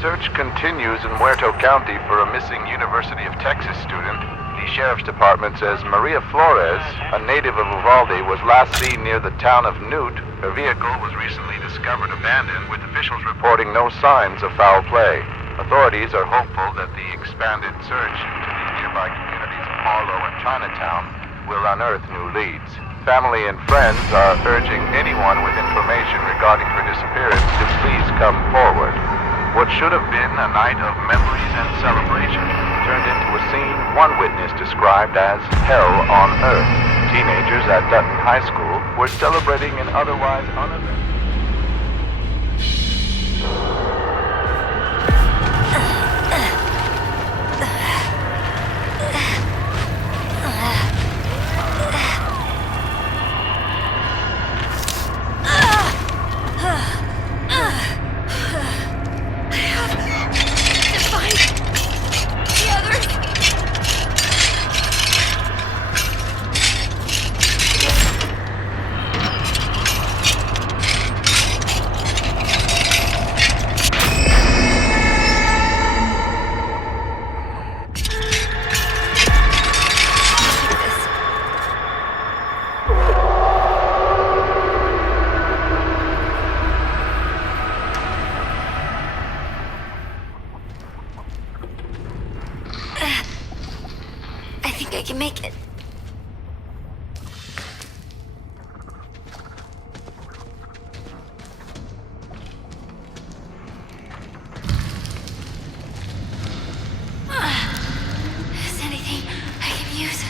search continues in Muerto County for a missing University of Texas student. The Sheriff's Department says Maria Flores, a native of Uvalde, was last seen near the town of Newt. Her vehicle was recently discovered abandoned, with officials reporting no signs of foul play. Authorities are hopeful that the expanded search into the nearby communities of Harlow and Chinatown will unearth new leads. Family and friends are urging anyone with information regarding her disappearance to please come forward. What should have been a night of memories and celebration turned into a scene one witness described as hell on earth. Teenagers at Dutton High School were celebrating an otherwise uneventful... I can make it. Is there anything I can use?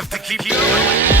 have to keep going.